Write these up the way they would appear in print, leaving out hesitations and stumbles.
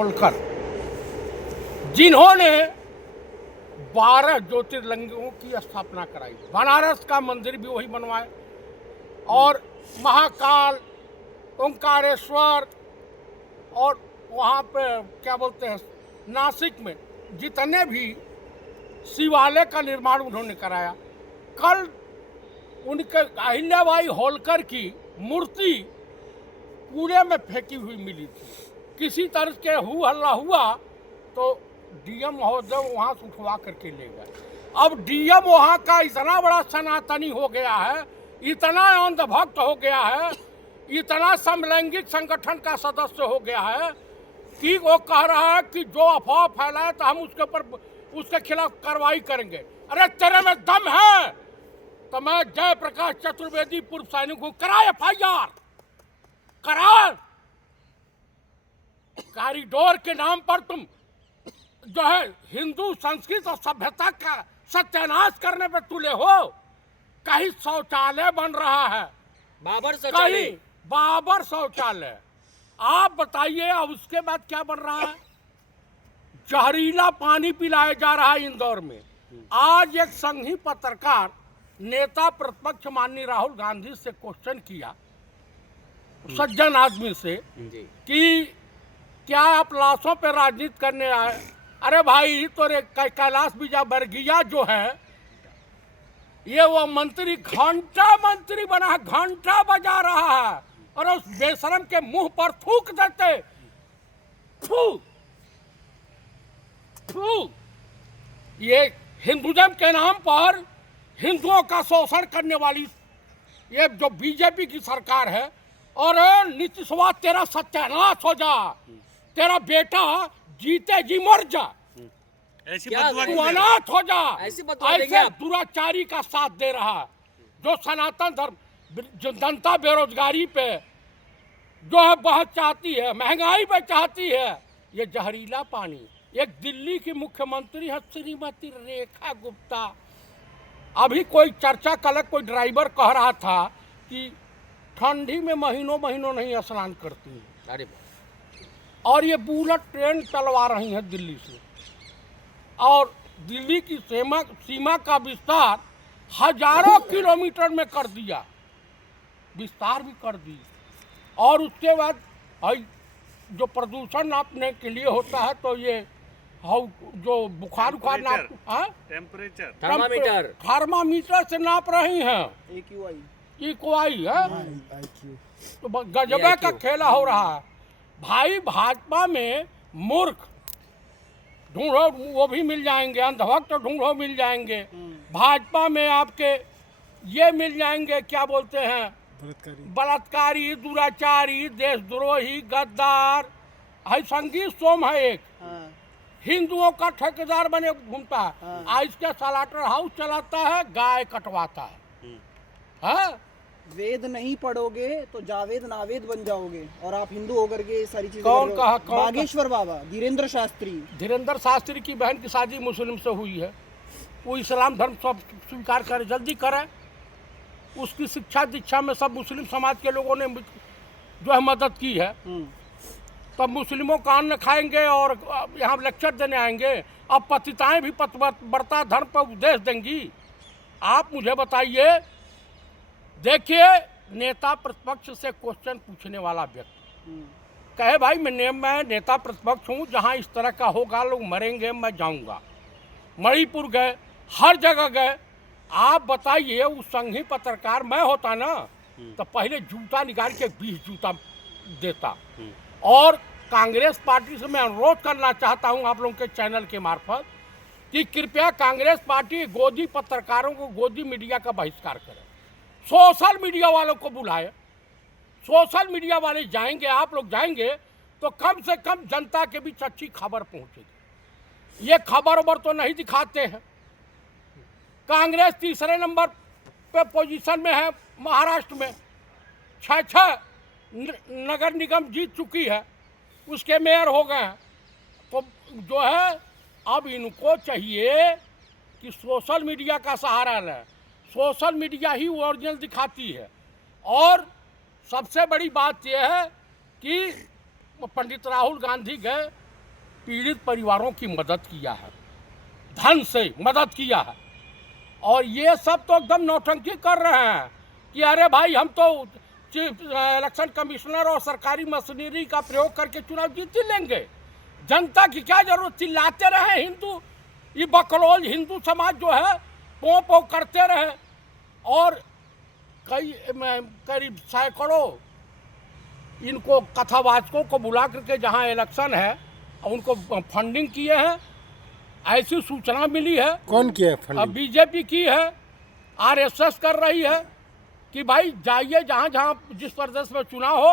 होलकर, जिन्होंने 12 ज्योतिर्लिंगों की स्थापना कराई, बनारस का मंदिर भी वही बनवाए, और महाकाल, ओंकारेश्वर, और वहाँ पे क्या बोलते हैं नासिक में जितने भी शिवालय का निर्माण उन्होंने कराया। कल उनके अहिल्याबाई होलकर की मूर्ति कूड़े में फेंकी हुई मिली थी। किसी तरह के हु हल्ला हुआ तो डीएम महोदय वहाँ से उठवा करके ले गए। अब डीएम वहाँ का इतना बड़ा सनातनी हो गया है, इतना अंधभक्त हो गया है, इतना समलैंगिक संगठन का सदस्य हो गया है कि वो कह रहा है कि जो अफवाह फैलाए तो हम उसके खिलाफ कार्रवाई करेंगे। अरे तेरे में दम है तो मैं जयप्रकाश चतुर्वेदी पूर्व सैनिक हूं, करा एफआईआर, करा। कॉरिडोर के नाम पर तुम जो है हिंदू संस्कृति और सभ्यता का सत्यानाश करने पे तुले हो। कहीं शौचालय बन रहा है, कहीं बाबर शौचालय, आप बताइए। अब उसके बाद क्या बन रहा है? जहरीला पानी पिलाया जा रहा है इंदौर में। आज एक संघी पत्रकार नेता प्रतिपक्ष माननीय राहुल गांधी से क्वेश्चन किया, सज्जन आदमी से, कि क्या आप लाशों पे राजनीति करने आए? अरे भाई, तो कैलाश विजयवर्गीय जो है ये वो मंत्री, घंटा मंत्री बना, घंटा बजा रहा है और उस बेशरम के मुंह पर थूक देते। थू थू। ये हिंदुज़म के नाम पर हिंदुओं का शोषण करने वाली ये जो बीजेपी की सरकार है। और नीतीश कुमार, तेरा सत्यानाश हो जा, तेरा बेटा जीते जी मर जा, तू अनाथ हो जा। ऐसे दुराचारी का साथ दे रहा है जो सनातन धर्म, जो जनता बेरोजगारी पे जो है बहुत चाहती है, महंगाई पे चाहती है। ये जहरीला पानी, एक दिल्ली की मुख्यमंत्री है श्रीमती रेखा गुप्ता, अभी कोई चर्चा कल कोई ड्राइवर कह रहा था कि ठंडी में महीनों महीनों नहीं स्नान करती है। अरे और ये बुलेट ट्रेन चलवा रही है दिल्ली से, और दिल्ली की सीमा का विस्तार हजारों किलोमीटर में कर दिया, विस्तार भी कर दी। और उसके बाद जो प्रदूषण नापने के लिए होता है तो ये जो बुखार नाप, टेम्परेचर, थर्मामीटर से नाप रही हैं, इक्यूआई है, तो गजबे का खेला हो रहा है भाई। भाजपा में मूर्ख ढूंढो वो भी मिल जाएंगे, अंधभक्त ढूंढो मिल जाएंगे। भाजपा में आपके ये मिल जाएंगे, क्या बोलते हैं, बलात्कारी, दुराचारी, देशद्रोही, गद्दार। है संगीत सोम है एक, हिंदुओं का ठेकेदार बने घूमता है। आज इसके सलाटर हाउस चलाता है, गाय कटवाता है। वेद नहीं पढ़ोगे तो जावेद नावेद बन जाओगे, और आप हिंदू होकर के सारी चीजें। कौन कहा? बागेश्वर बाबा धीरेन्द्र शास्त्री की बहन की शादी मुस्लिम से हुई है, वो इस्लाम धर्म सब स्वीकार करे, जल्दी करे। उसकी शिक्षा दीक्षा में सब मुस्लिम समाज के लोगों ने जो है मदद की है। तब मुस्लिमों का अन्न खाएंगे और यहाँ लेक्चर देने आएंगे। अब पतिताएं भी पतिव्रता धर्म पर उपदेश देंगी। आप मुझे बताइए, देखिए, नेता प्रतिपक्ष से क्वेश्चन पूछने वाला व्यक्ति कहे भाई मैं नेता प्रतिपक्ष हूँ, जहाँ इस तरह का होगा लोग मरेंगे मैं जाऊँगा। मणिपुर गए, हर जगह गए। आप बताइए, उस संघी पत्रकार मैं होता ना तो पहले जूता निकाल के 20 जूता देता। और कांग्रेस पार्टी से मैं अनुरोध करना चाहता हूं आप लोगों के चैनल के मार्फत कि कृपया कांग्रेस पार्टी गोदी पत्रकारों को, गोदी मीडिया का बहिष्कार करे, सोशल मीडिया वालों को बुलाए। सोशल मीडिया वाले जाएंगे, आप लोग जाएंगे तो कम से कम जनता के बीच अच्छी खबर पहुंचेगी। ये खबर तो नहीं दिखाते हैं। कांग्रेस तीसरे नंबर पे पोजीशन में है महाराष्ट्र में, 6 नगर निगम जीत चुकी है, उसके मेयर हो गए हैं। तो जो है अब इनको चाहिए कि सोशल मीडिया का सहारा लें। सोशल मीडिया ही ओरिजिनल दिखाती है। और सबसे बड़ी बात यह है कि पंडित राहुल गांधी गए पीड़ित परिवारों की मदद किया है, धन से मदद किया है। और ये सब तो एकदम नौटंकी कर रहे हैं कि अरे भाई हम तो चीफ इलेक्शन कमिश्नर और सरकारी मशीनरी का प्रयोग करके चुनाव जीत ही लेंगे। जनता की क्या जरूरत, चिल्लाते रहे हिंदू, ये बकलोल हिंदू समाज जो है पो पो करते रहे। और करीब सैकड़ों इनको कथावाचकों को बुला करके जहाँ इलेक्शन है उनको फंडिंग किए हैं, ऐसी सूचना मिली है। कौन किया फंडिंग? बीजेपी की है, आरएसएस कर रही है कि भाई जाइए जहाँ जहाँ जिस प्रदेश में चुनाव हो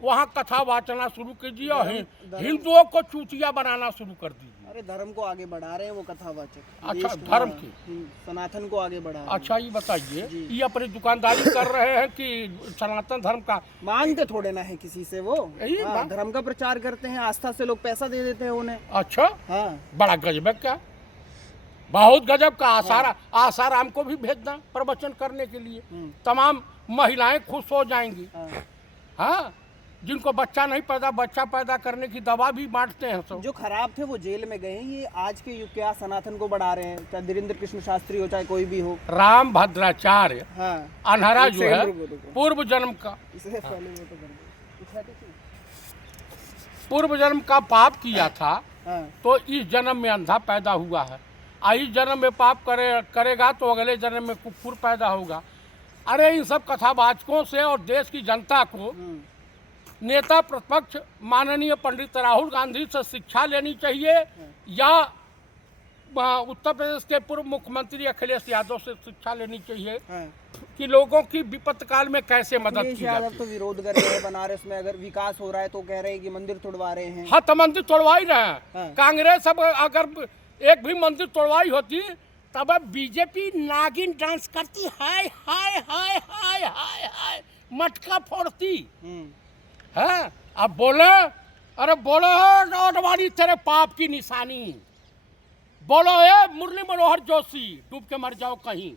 वहाँ कथा वाचना शुरू कीजिए और हिंदुओं को चूतिया बनाना शुरू कर दीजिए। अरे धर्म को आगे बढ़ा रहे हैं वो कथावाचक। अच्छा, देश- धर्म हाँ, की? सनातन को आगे बढ़ा रहे हैं। अच्छा, ये बताइए, ये अपनी दुकानदारी कर रहे हैं कि सनातन धर्म का मांगते थोड़े ना है किसी से वो। यही हाँ, बात। धर्म का प्रचार करते हैं, आस्था से लोग पैसा दे देते हैं उन्हें। अच्छा, हाँ, बड़ा गजब है क्या, बहुत गजब का। आसाराम को भी भेजना प्रवचन करने के लिए, तमाम महिलाएं खुश हो जाएंगी। हाँ। हाँ, जिनको बच्चा नहीं पैदा, बच्चा पैदा करने की दवा भी बांटते हैं सब। जो खराब थे वो जेल में गए हैं, ये आज के युग क्या सनातन को बढ़ा रहे हैं, चाहे धीरेन्द्र कृष्ण शास्त्री हो चाहे कोई भी हो। राम भद्राचार्य हाँ, अनहरा एक जो है सेकंड रुको। पूर्व जन्म का इससे पहले वो तो बन गए। कुछ है किसी? पूर्व जन्म का पाप किया था हाँ, तो इस जन्म में अंधा पैदा हुआ है। इस जन्म में पाप करेगा तो अगले जन्म में कुकुर पैदा होगा। अरे इन सब कथावाचकों से और देश की जनता को नेता प्रतिपक्ष माननीय पंडित राहुल गांधी से शिक्षा लेनी चाहिए या उत्तर प्रदेश के पूर्व मुख्यमंत्री अखिलेश यादव से शिक्षा लेनी चाहिए हाँ। कि लोगों की विपत्त काल में कैसे मदद अखिलेश की यादव जाती तो विरोध कर रहे हैं बनारस में, अगर विकास हो रहा है तो कह रहे हैं कि मंदिर तोड़वा रहे हैं। हाँ, तो मंदिर तोड़वा ही रहे हैं। हाँ। कांग्रेस अब अगर एक भी मंदिर तोड़वाई होती तब अब बीजेपी नागिन डांस करती, हाय हाय हाय हाय हाय हाय मटका फोड़ती है। अब बोले, अरे बोलो नौटवानी तेरे पाप की निशानी, बोलो ये मुरली मनोहर जोशी डूब के मर जाओ कहीं,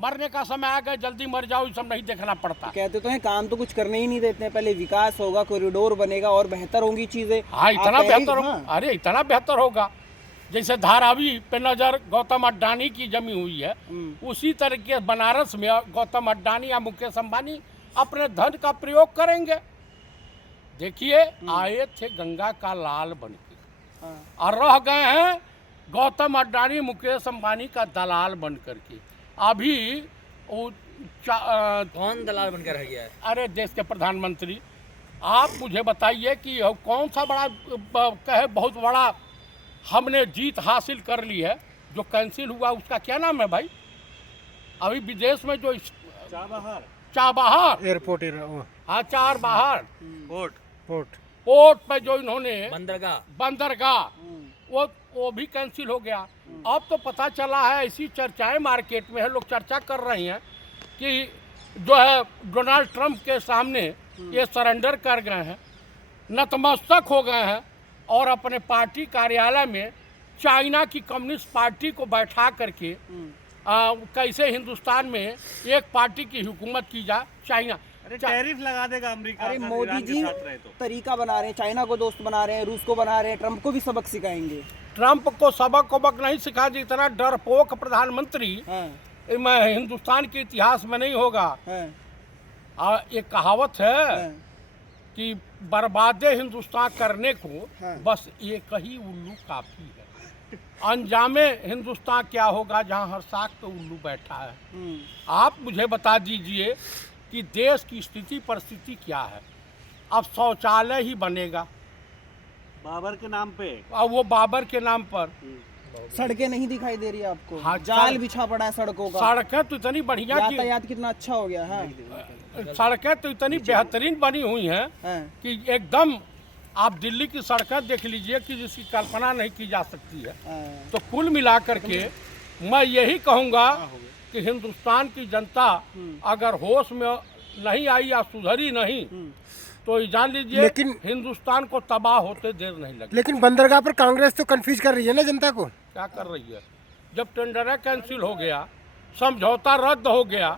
मरने का समय आ गया, जल्दी मर जाओ, ये सब नहीं देखना पड़ता। कहते तो हैं काम तो कुछ करने ही नहीं देते हैं, पहले विकास होगा, कॉरिडोर बनेगा और बेहतर होंगी चीजें। हाँ, आप इतना कहें- बेहतर हो, हाँ, अरे इतना बेहतर होगा। जैसे धारावी पे नजर गौतम अड्डानी की जमी हुई है, उसी तरीके बनारस में गौतम अड्डानी या मुकेश अंबानी अपने धन का प्रयोग करेंगे। देखिए, आए थे गंगा का लाल बन के हाँ। और रह गए हैं गौतम अड्डानी मुकेश अंबानी का दलाल बन करके। अभी वो कौन दलाल बनकर रह गया है? अरे देश के प्रधानमंत्री, आप मुझे बताइए कि कौन सा बड़ा कहे बहुत बड़ा हमने जीत हासिल कर ली है, जो कैंसिल हुआ उसका क्या नाम है भाई? अभी विदेश में जो चाबहार एयरपोर्ट हाँ, चारबाहर पोर्ट पोर्ट पे जो इन्होंने बंदरगाह वो भी कैंसिल हो गया। अब तो पता चला है, ऐसी चर्चाएं मार्केट में है, लोग चर्चा कर रहे हैं कि जो है डोनाल्ड ट्रंप के सामने ये सरेंडर कर गए हैं, नतमस्तक हो गए हैं और अपने पार्टी कार्यालय में चाइना की कम्युनिस्ट पार्टी को बैठा करके कैसे हिंदुस्तान में एक पार्टी की हुकूमत की जाए। चाइना टैरिफ लगा देगा अमेरिका। अरे अगर मोदी ईरान के जी साथ रहे तो। तरीका बना रहे हैं, चाइना को दोस्त बना रहे हैं, रूस को बना रहे हैं, ट्रम्प को भी सबक सिखाएंगे। ट्रंप को सबक वबक नहीं सिखा, जितना डरपोक प्रधानमंत्री हाँ, मैं हिंदुस्तान के इतिहास में नहीं होगा। हाँ, एक कहावत है हाँ, कि बर्बादे हिंदुस्तान करने को हाँ। बस एक ही उल्लू काफी है। अंजामे हिंदुस्तान क्या होगा जहाँ हर साख पे उल्लू बैठा है। आप मुझे बता दीजिए कि देश की स्थिति परिस्थिति क्या है। अब शौचालय ही बनेगा बाबर के नाम पे। और वो बाबर के नाम पर। सड़कें नहीं दिखाई दे रही है आपको? हाँ, जाल बिछा पड़ा है सड़कों का। सड़कें तो इतनी बढ़िया की, यातायात कितना अच्छा हो गया। हाँ, सड़कें तो इतनी बेहतरीन बनी हुई हैं हाँ, कि एकदम आप दिल्ली की सड़कें देख लीजिए कि जिसकी कल्पना नहीं की जा सकती है। हाँ। तो कुल मिलाकर के मैं यही कहूँगा कि हिंदुस्तान की जनता अगर होश में नहीं आई या सुधरी नहीं तो ये जान लीजिए लेकिन- हिंदुस्तान को तबाह होते देर नहीं लगी। लेकिन बंदरगाह पर कांग्रेस तो कंफ्यूज कर रही है ना जनता को। क्या कर रही है? जब टेंडर कैंसिल हो गया, समझौता रद्द हो गया,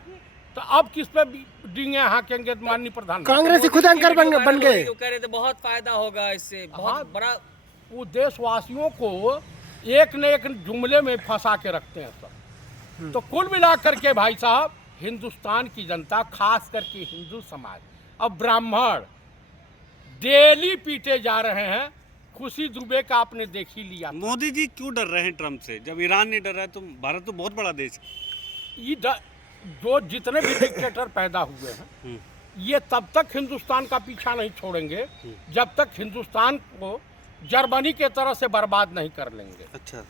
तो अब किस पे डींगे हाँकेंगे माननीय प्रधानमंत्री? कांग्रेस ही खुद एंकर बन गए। कह रहे थे बहुत फायदा होगा इससे, बहुत हाँ। बड़ा वो देशवासियों को एक न एक जुमले में फंसा के रखते हैं सब। तो कुल मिलाकर के भाई साहब, हिंदुस्तान की जनता, खास करके हिंदू समाज, अब ब्राह्मण डेली पीटे जा रहे हैं। खुशी दुबे का आपने देख ही लिया। मोदी जी क्यों डर रहे हैं ट्रम्प से? जब ईरान नहीं डर रहा है तो भारत तो बहुत बड़ा देश है। ये जो जितने भी डिक्टेटर पैदा हुए हैं, ये तब तक हिंदुस्तान का पीछा नहीं छोड़ेंगे जब तक हिंदुस्तान को जर्मनी के तरह से बर्बाद नहीं कर लेंगे। अच्छा।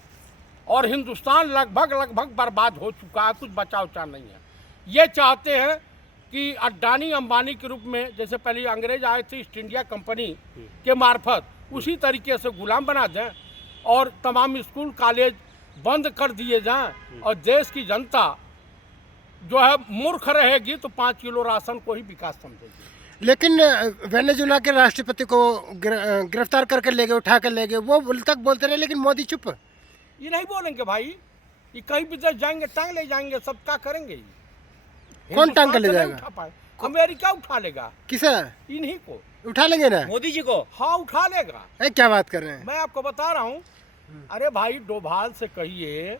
और हिंदुस्तान लगभग बर्बाद हो चुका है, कुछ बचा उचा नहीं है। ये चाहते हैं कि अडानी अंबानी के रूप में, जैसे पहले अंग्रेज आए थे ईस्ट इंडिया कंपनी के मार्फत, उसी तरीके से गुलाम बना दें और तमाम स्कूल कॉलेज बंद कर दिए जाएं और देश की जनता जो है मूर्ख रहेगी तो 5 किलो राशन को ही विकास समझेगी। लेकिन वेनेजुला के राष्ट्रपति को गिरफ्तार करके ले गए, उठा कर ले गए, वो तक बोलते रहे, लेकिन मोदी चुप। ये नहीं बोलेंगे भाई, ये कहीं भी जाएंगे टांग ले जाएंगे, सब क्या करेंगे? कौन टांग कर ले हिंदुस्तान से नहीं जाएगा? उठा पाए, अमेरिका उठा लेगा। किसे इन्हीं को उठा लेंगे ना? मोदी जी को। हाँ, उठा लेगा। क्या बात कर रहे हैं? मैं आपको बता रहा हूँ। अरे भाई, डोभाल से कहिए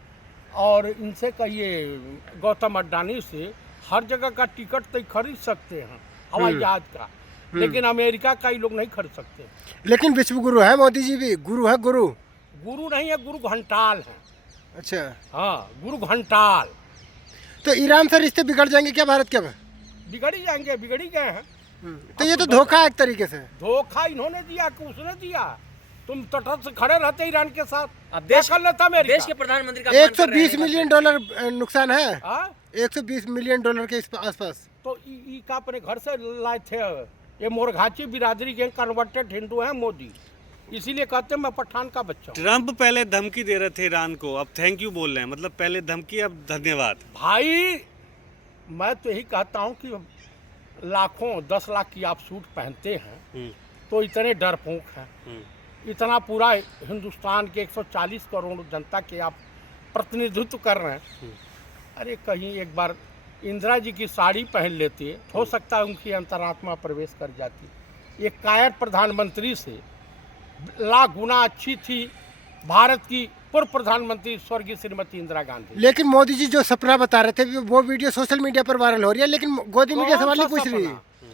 और इनसे कहिए, गौतम अडानी से, हर जगह का टिकट तो खरीद सकते हैं हवाई जहाज का, लेकिन अमेरिका का ही लोग नहीं खरीद सकते। लेकिन विश्व गुरु है मोदी जी भी, गुरु है। गुरु नहीं है, गुरु घंटाल है। अच्छा, हाँ, गुरु घंटाल। तो ईरान से रिश्ते बिगड़ जाएंगे क्या भारत के? बिगड़ ही जाएंगे, बिगड़ ही गए हैं। तो ये तो धोखा है एक तरीके से। धोखा इन्होंने दिया कि उसने दिया? तुम तटस्थ खड़े रहते ईरान के साथ। अब देश कर लेता अमेरिका? देश के प्रधानमंत्री का अपमान कर रहे हैं। $120 मिलियन नुकसान है। हाँ? $120 मिलियन के आसपास। तो ई का अपने घर से लाए थे। ये मोरघाची बिरादरी के कन्वर्टेड हिंदू हैं मोदी, इसीलिए कहते हैं मैं पठान का बच्चा हूँ। ट्रम्प पहले धमकी दे रहे थे ईरान को, अब थैंक यू बोल रहे हैं। मतलब पहले धमकी, अब धन्यवाद। भाई, मैं तो यही कहता हूँ कि लाखों 10 लाख की आप सूट पहनते हैं तो इतने डरपोक हैं। इतना पूरा हिंदुस्तान के 140 करोड़ जनता के आप प्रतिनिधित्व कर रहे हैं। अरे कहीं एक बार इंदिरा जी की साड़ी पहन लेते, हो सकता है उनकी अंतरात्मा प्रवेश कर जाती। एक कायर प्रधानमंत्री से लाख गुना अच्छी थी भारत की पूर्व प्रधानमंत्री स्वर्गीय श्रीमती इंदिरा गांधी। लेकिन मोदी जी जो सपना बता रहे थे वो वीडियो सोशल मीडिया पर वायरल हो रही है, लेकिन गोदी मीडिया सवाल नहीं पूछ रही।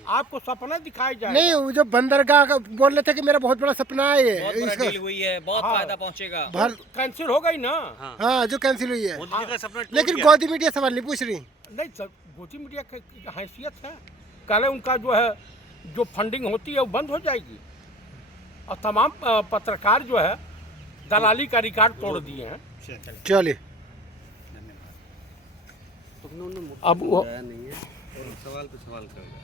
आपको सपना दिखाई जाए? नहीं, वो जो बंदरगाह का बोल रहे थे कि मेरा बहुत बड़ा सपना है, बहुत बड़ा डील हुई है, बहुत फायदा पहुंचेगा। कैंसिल हो गई ना। हाँ, जो कैंसिल हुई है, मोदी जी का सपना टूट लेकिन गया। गोदी मीडिया सवाल नहीं पूछ रही। नहीं सर, गोदी मीडिया की हैसियत है। कल उनका जो है जो फंडिंग होती है वो बंद हो जाएगी और तमाम पत्रकार जो है दलाली का रिकॉर्ड तोड़ दिए हैं। चलिए, अब वो नहीं है और सवाल पे सवाल कर